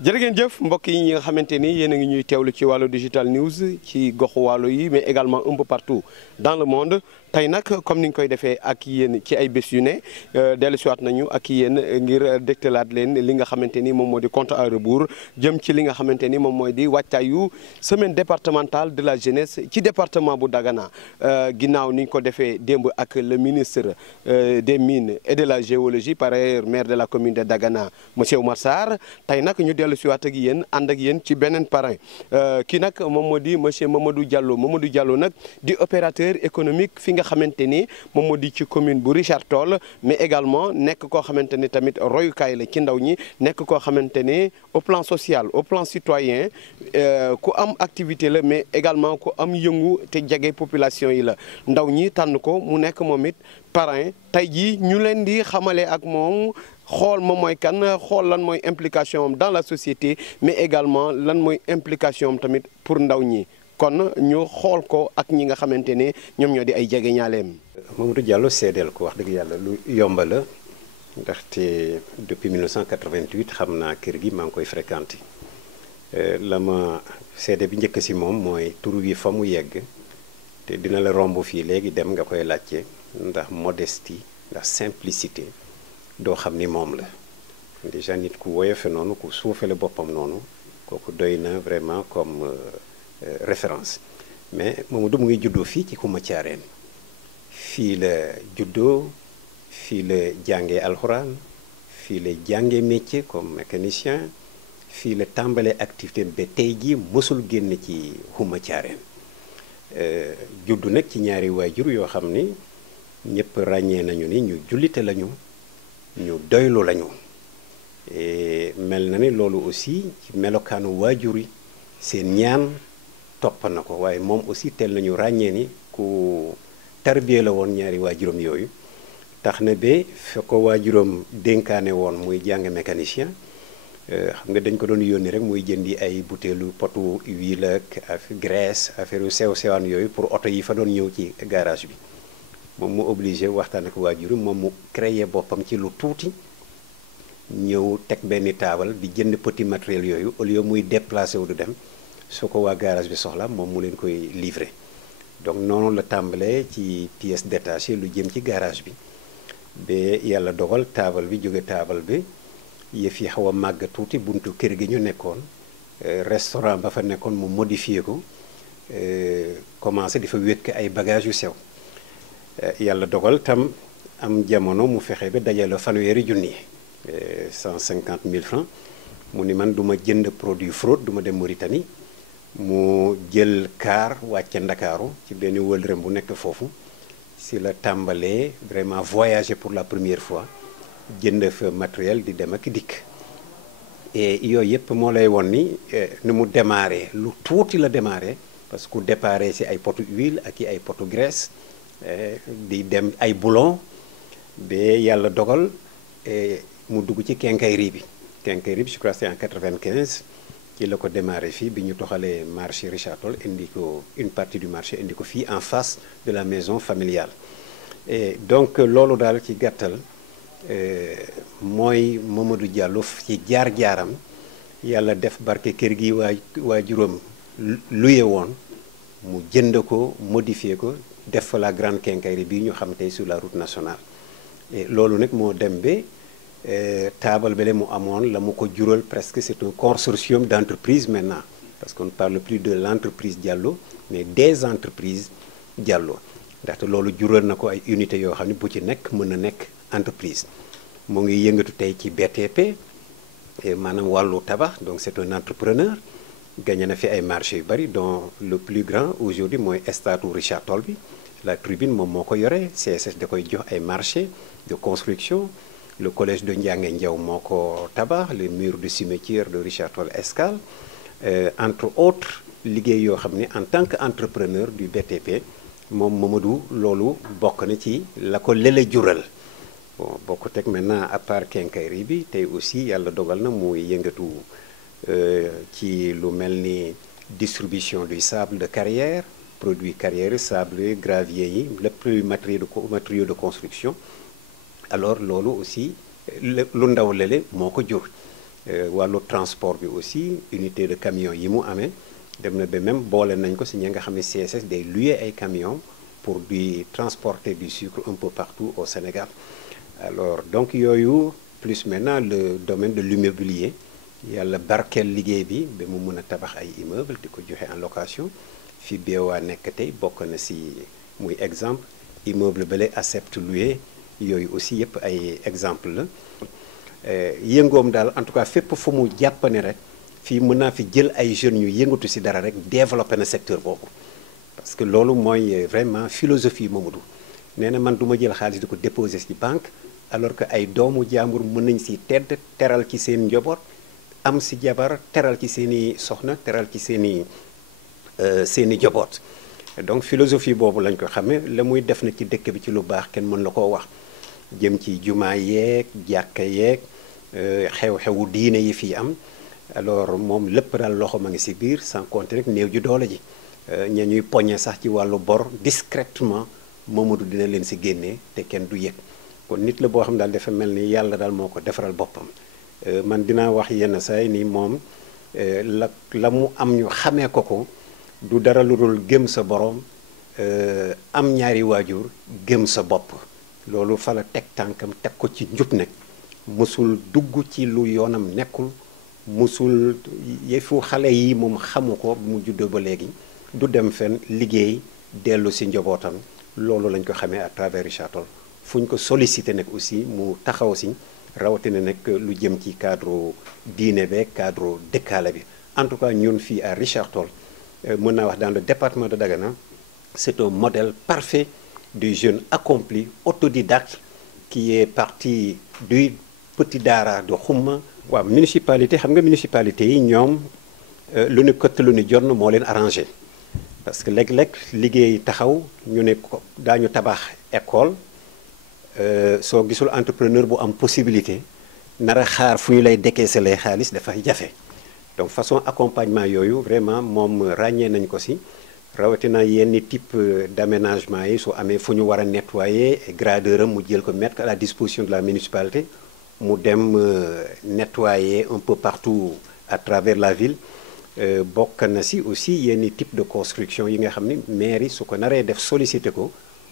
jërë ngeen jëf mbokk yi ñi nga xamante ni yéen a ngi ñuy teewlu ci wàllu digital news ci goxu wàllu yi mais également un peu partout dans le monde tey nag comme ni ñu koy defee ak yéen ci ay bés yu ne dellusiwaat nañu ak yéen ngir dégtalaat leen li nga xamante ni moom moo di compte à rebours jëm ci li nga xamante ni moom mooy di wàccaayu semaine départementale de la jeunesse ci département bu Dagana ginnaaw ni ñu ko defee démb ak le ministre des mines et de la géologie par ailleurs maire de la commune de Dagana monsieur Oumar Sarr tey nag ñu dellu siwaat ak yéen ànd ak yéen ci beneen parrain kii nag moom moo di monsieur Mamadou Diallo nag di opérateur économique fi nga xamante ni moom moo di ci commune bu Richard Toll mais également nekk koo xamante ni tamit royukaay la ci ndaw ñi nekk koo xamante ni au plan social au plan citoyen ku am activité la mais également ku am yëngu te jege population yi la ndaw ñi tànn ko mu nekk moom it parrain tey jii ñu leen di xamale ak moom xool moom mooy kan xool lan mooy implication am dans la société mais également lan mooy implication am tamit pour ndaw ñi kon ñu xool ko ak ñi nga xamante ne ñoom ñoo di ay jege ñaaleem. Mamadou Diallo seedeel ko wax dëgg yàlla lu yomba la ndaxte depuis 1988 xam naa kër gi maa ngi koy fréquenté la ma seede bi njëkk si moom mooy tur wi fa mu yegg te dina la romb fii léegi dem nga koy laajte ndax modestie ndax simplicité doo xam ni moom la déjà nit ku woyofe noonu ku suufale boppam noonu kooku doy na vraiment comme référence mais Mamadou mu ngi juddoo fii ci Koumba Thiarène fii la juddoo fii la jàngee alxuraan fii la jàngee métier comme mécanicien fii la tàmbalee activité ba tey jii mësul génn ci Koumba Thiarène juddu nag ci ñaari waajur yoo xam ni ñëpp ràññee nañu ni ñu jullite lañu ñu doylu lañu mel na ni loolu aussi ci melokaanu waajur yi seen ñaan topp na ko waaye moom aussi teel nañu ràññee ni ku tarbiye la woon ñaari waajuram yooyu tax na ba fa ko waajuram dénkaane woon muy jàng mécanicien xam nga dañ ko doon yónni rek muy jëndi ay butéelu potu huile ak graisse affaire yu sew sewaan yooyu pour oto yi fa doon ñëw ci garage bi moom mu obligé waxtaan ak waajur moom mu créé boppam ci lu tuuti ñëw teg benn taabal di jënd petit matériel yooyu au lieu muy déplacé wu du dem soo ko waa garage bi soxla moom mu leen koy livré donc noonu la tàmbalee ci pièces détachées lu jëm ci garage bi ba yàlla dogal taabal bi jóge taabal bi yëf yi xaw a màgg tuuti buntu kër gi ñu nekkoon restaurant ba fa nekkoon mu modifié ko commencé di fa wékk ay bagages yu sew yàlla dogal tam am jamono mu fexe ba dajale fanweeri junni 150 000 francs mu ni man du ma jënd produit fraude du ma dem Mauritanie mu jël car wàcce Ndakaaru ci benn wëlërëm bu nekk foofu si la tàmbalee vraiment voyager pour la première fois jënd fa matériel di dem ak dikk et yooyu yëpp moo lay won ni ni mu démarré lu tuuti la démarré parce que ku déparé si ay potu huile ak i ay potu graisse di dem ay boulon ba yàlla dogal mu dugg ci quincaillerie bi je crois c'est en 95 ci la ko démarré fii bi ñu toxalee marché Richard Toll indi ko une partie du marché indi ko fii en face de la maison familiale et donc loolu daal ci gàttal mooy Mamadou Diallo ci jaar-jaaram yàlla def barke kër gi waa juróom luye woon mu jënd ko modifié ko def fa la grande quincaillerie bii ñu xam tey sur la route nationale et loolu nag moo dem ba taabal bale mu amoon la mu ko jural presque c'est un consortium d'entreprises maintenant parce qu'on ne parle plus de l'entreprise Diallo mais des entreprises Diallo ndaxte loolu jural na ko ay unités yoo xam ne bu ci nekk mën na nekk entreprise mu ngi yëngatu tey ci BTP maanaam wàllu tabax donc c'est un entrepreneur gagné na fi ay marchés yu bari dont le plus grand aujourd'hui mooy stade Richard Toll bi la tribune moom moo ko yore CSS da koy jox ay marchés de construction le collège de Ndiangue Ndiaw moo ko tabax les murs du cimetière de Richard Toll Escale entre autres liggéey yoo xam ne en tant que entrepreneur du BTP moom Mamadou loolu bokk na ci la ko lele jural bon bokk teg maintenant à part quincaillerie bi tey aussi yàlla dogal na muy yëngatu ci lu mel ni distribution du sable de carrière produits carrière sable gravier yi lépp matériaux de construction alors loolu aussi lu ndaw lele moo ko jur wàllu transport bi aussi unité de camion yi mu amee dem na ba même boole nañ ko si ñi nga xam ne CSS day louer ay camions pour di transporter du sucre un peu partout au Sénégal. Alors donc yooyu plus maintenant le domaine de l'immobilier yàlla barkeel liggéey bi ba mu mën a tabax ay immeuble di ko joxe en location fi BOA nekk tey bokk na si muy exemple immeuble bale accepte louer yooyu aussi yëpp ay exemple la yëngoom daal en tout cas fépp fu mu jàpp ne rek fii mën naa fi jël ay jeunes ñu yëngatu si dara rek développé na secteur boobu parce que loolu mooy vraiment philosophie Mamadou nee na man du ma jël xaalis di ko déposer ci banque alors que ay doomu jàmbur mën nañ si tedd teral ci seen njaboot am si jabar teral ci seen i soxna teral ci seen i njaboot donc philosophie boobu lañ ko xamee la muy def na ci dëkk bi ci lu baax kenn mën la koo wax jëm ci jumaa yeeg jàkka yeeg xew-xewu diine yi fii am alors moom lépp daal loxo ma ngi si biir sans compter rek néew ji doole ji ña ñuy poñe sax ci wàllu bor discrètement Mamadou dina leen si génnee te kenn du yëg kon nit la boo xam daal dafa mel ni yàlla daal moo ko defaral boppam man dinaa wax yenn saay ni moom la mu am ñu xamee ko du dara lu dul gëm sa borom am ñaari waajur gëm sa bopp loolu fa la teg tànkam teg ko ci njub nag musul dugg ci lu yoonam nekkul musul yëfu xale yi moom xamu ko bu mu juddoo ba léegi du dem fenn liggéey dellu si njabootam loolu lañ ko xamee à travers Richard Toll fu ñu ko sollicité nag aussi mu taxaw si rawatina nag lu jëm ci cadre diine beeg cadre dëkkaale bi en tout cas ñun fii à Richard Toll mën naa wax dans le département de Dagana c'est un modèle parfait du jeune accompli autodidacte qui est parti du petit daara de Xumma. waaw municipalité xam nga municipalité yi ñoom lu ñu këtt lu ñu jonn moo leen arrangé parce que léeg-léeg liggéey taxaw ñu ne ko daañu tabax école soo gisul entrepreneur bu am possibilité nar a xaar fu ñu lay décaisser lay xaalis dafay jafe donc façon accompagnement yooyu vraiment moom ràññee nañ ko si rawatina yenn type d'aménagement yi su amee fu ñu war a nettoyer gradeur am mu jël ko mettre à la disposition de la municipalité mu dem nettoyer un peu partout à travers la ville bokk na si aussi yenn type de construction yi nga xam ni mairie su ko naree def sollicité ko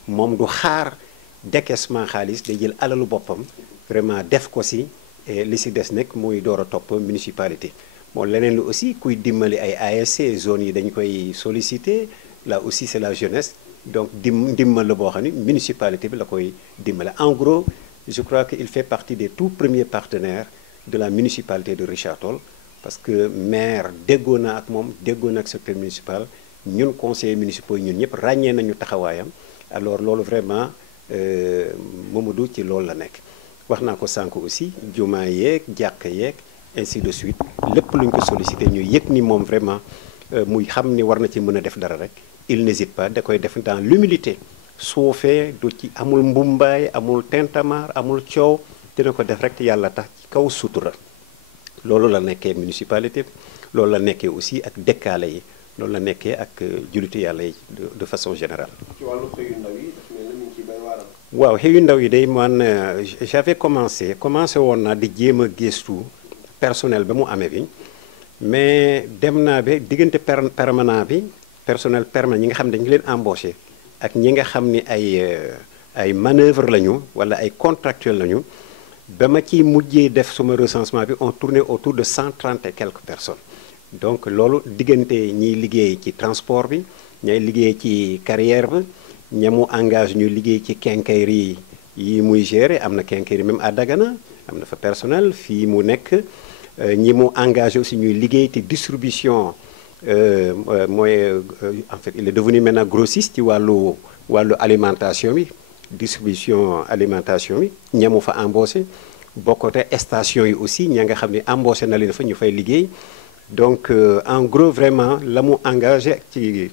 moom du xaar décaissement xaalis day jël alalu boppam vraiment def ko si li si des nekk muy door a topp municipalité bon leneen lu aussi kuy dimbali ay ASC zones yi dañu koy sollicité là aussi c'est la jeunesse donc dimbal la boo xam ni municipalité bi la koy dimbale en gros je crois qu'il fait partie des tout premiers partenaires de la municipalité de Richard Toll parce que maire déggoo na ak moom déggoo na ak secteur municipal ñun conseillers municipaux yi ñun ñëpp ràññee nañu taxawaayam alors loolu vraiment Mamadou ci loolu la nekk wax naa ko sànq aussi jumaa yeeg jàkka yeeg ainsi de suite lépp lu ñu ko sollicité ñu yëg ni moom vraiment muy xam ni war na ci mën a def dara rek il n'hésite pas da koy def dans l'humilité suufee du ci amul mbumbaay amul tintamarre amul coow dina ko def rek te yàlla tax ci kaw sutura loolu la nekkee municipalité loolu la nekkee aussi ak dëkkaale yi loolu la nekkee ak jullitu yàlla yi de façon générale. ci wàllu xëyu ndaw yi daf mel ni ñu ci bay waaram. waaw xëyu ndaw yi day man j'avais commencé woon naa di jéem a gëstu personnel ba mu amee bi mais dem naa ba diggante permanent bi personnel permanent ñi nga xam ne dañu leen embauché ak ñi nga xam ni ay manœuvre lañu wala ay contractuel lañu ba ma ci mujjee def suma recensement bi on tournait autour de 130 et quelques personnes donc loolu diggante ñiy liggéey ci transport bi ñay liggéey ci carrière bi ñamu engage ñuy liggéey ci quincaillerie yi muy gérer am na quincaillerie même à Dagana am na fa personnel fii mu nekk ñi mu engagé aussi ñuy liggéey ci distribution mooy en fait il est devenu maintenant grossiste ci wàllu alimentation bi distribution alimentation bi ñamu fa embauché bokkote station yi aussi ña nga xam ne embauché na leen fa ñu fay liggéey donc en gros vraiment la mu engagé ci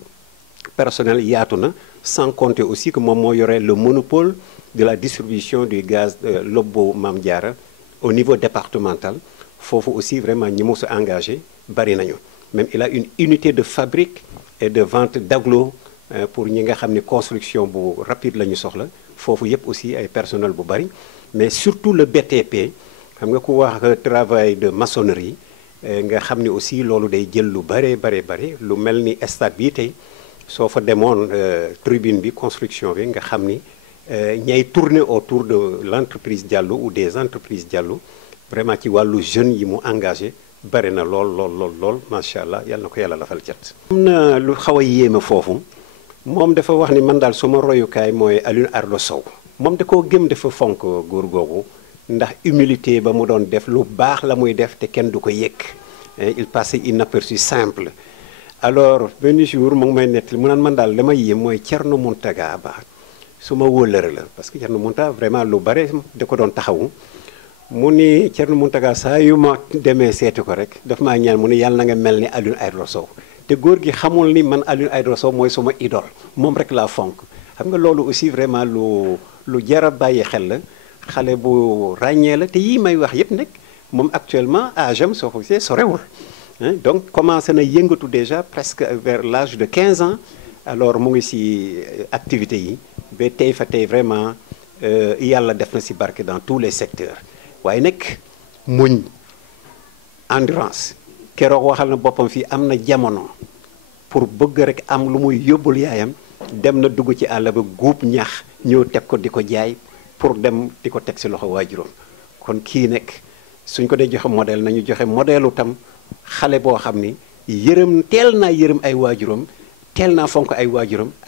personnel yaatu na sans compter aussi que moom moo yore le monopole de la distribution du gaz Lobbo Mame Diarra au niveau départemental foofu aussi vraiment ñi mu sa engagé bari nañu même il a une unité de fabrique et de vente d'agglo pour ñi nga xam ne construction bu rapide la ñu soxla foofu yëpp aussi ay personnel bu bari mais surtout le BTP xam nga ku wax travail de maçonnerie nga xam ni aussi loolu day jël lu bare lu mel ni stade bii tey soo fa demoon tribune bi construction bi nga xam ni ñay tourner autour de l'entreprise Diallo ou des entreprises Diallo vraiment ci wàllu jeunes yi mu engagé bare na lool macha allah yàlla na ko yàlla lafal cat. am na lu xaw a yéeme foofu moom dafa wax ni man daal suma royukaay mooy Alioune Ardo Sow moom da koo gëm dafa fonk góor googu ndax humilité ba mu doon def lu baax la muy def te kenn du ko yëg il passait inaperçu simple. alors benn jour mu ngi may nettali mu naan man daal dama yéem mooy Thierno Mountaga Ba su ma wóolëre la parce que Thierno Mountaga vraiment lu bare da ko doon taxawu mu ni Thierno Mountaga saa yu ma demee seeti ko rek daf maa ñaan mu ni yàlla na nga mel ni Alioune Aïdara Sow te góor gi xamul ni man Alioune Aïdara Sow mooy suma idole moom rek laa fonk xam nga loolu aussi vraiment lu jar a bàyyi xel la xale bu ràññee la te yii may wax yëpp nag moom actuellement âge am soo ko gisee sorewul donc commencé na yëngatu déjà presque vers l'âge de 15 ans alors mu ngi ci activités yi ba tey fa tey vraiment yàlla def na ci barke dans tous les secteurs waaye nag muñ endurance keroog waxal na boppam fii am na jamono pour bëgg rek am lu muy yóbbul yaayam dem na dugg ci àll ba guub ñax ñëw teg ko di ko jaay pour dem di ko teg ci loxo waajuram kon kii nag suñ ko dee joxe modèle nañu joxe modèle tam xale boo xam ni teel naa yërëm ay waajuram teel naa fonk ay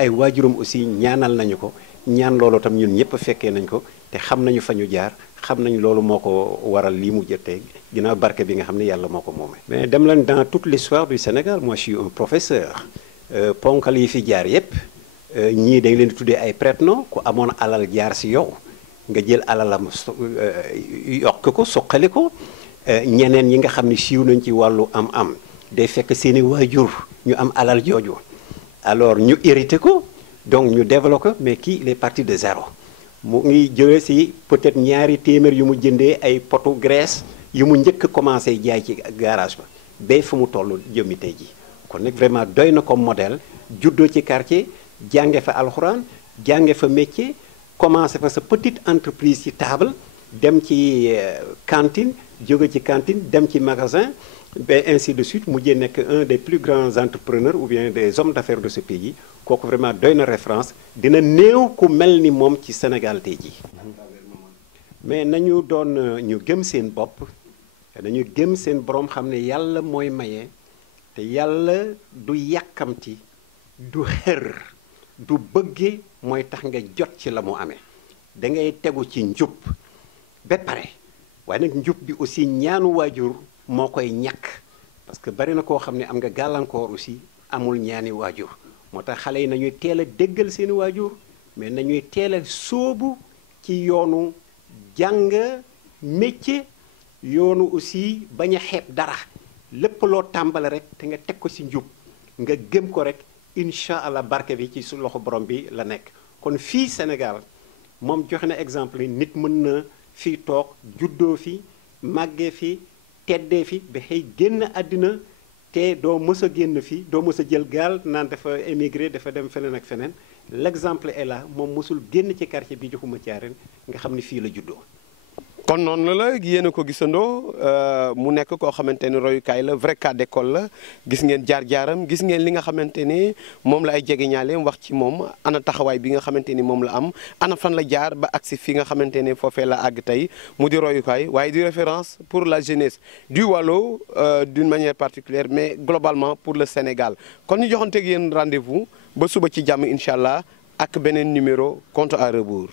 waajuram aussi ñaanal nañu ko ñaan loolu tam ñun ñëpp fekkee nañ ko te xam nañu fa ñu jaar xam nañu loolu moo ko waral lii mu jotee ginnaaw barke bi nga xam ne yàlla moo ko moomee. mais dem leen dans toute l'histoire du Sénégal moi je suis un professeur ponkal yi fi jaar yépp ñii dañ leen di tuddee ay prête-noms ku amoon alal jaar ci yow nga jël alalam yokk ko suqali ko ñeneen ñi nga xam ne siiw nañ ci wàllu am day fekk seeni waajur ñu am alal jooju alors ñu hérité ko donc ñu développé mais kii il est parti de zéro mu ngi jëlee ci peut-être ñaari téeméer yu mu jëndee ay potu graisse yu mu njëkk a commencé jaay ci garage ba fu mu toll jëmmi tey ji kon nag vraiment doy na comme modèle juddoo ci quartier jànge fa alxuraan jànge fa métier commencé fa sa petite entreprise ci table dem ci cantine jóge ci cantine dem ci magasin ba ainsi de suite mujjee nekk un des plus grands entrepreneurs ou bien des hommes d'affaires de ce pays kooku vraiment doy na référence dina néew ku mel ni moom ci Sénégal tey jii mais nañu doon ñu gëm seen bopp nañu gëm seen borom xam ne yàlla mooy maye te yàlla du yàkkamti du xër du bëgge mooy tax nga jot ci la mu amee da ngay tegu ci njub ba pare waaye nag njub bi aussi ñaanu waajur moo koy ñàkk parce que bari na koo xam ne am nga gàllankoor aussi amul ñaani waajur moo tax xale yi nañuy teel a déggal seeni waajur mais nañuy teel a sóobu ci yoonu jàng métier yoonu aussi bañ a xeeb dara lépp loo tàmbale rek te nga teg ko ci njub nga gëm ko rek incha allah barke bi ci su loxo borom bi la nekk kon fii Sénégal moom joxe na exemple ni nit mën na fii toog juddoo fi màggee fi teddee fi ba xëy génn àddina te doo mës a génn fii doo mës a jël gaal naan dafa émigré dafa dem feneen ak feneen l'exemple est là moom mësul génn ci quartier bi joxuma caaren nga xam ni fii la juddoo. kon noonu la yéen a ko gisandoo mu nekk koo xamante ni royukaay la vrai cas d'école la gis ngeen jaar-jaaram gis ngeen li nga xamante ni moom la ay jegeñaaleem wax ci moom ana taxawaay bi nga xamante ni moom la am ana fan la jaar ba agsi fi nga xamante ni foofee la àgg tey mu di royukaay waaye di référence pour la jeunesse du Waalo d'une manière particulière mais globalement pour le Sénégal kon ñu joxanteeg yéen rendez-vous ba suba ci jàmm incha allah ak beneen numéro compte à rebours.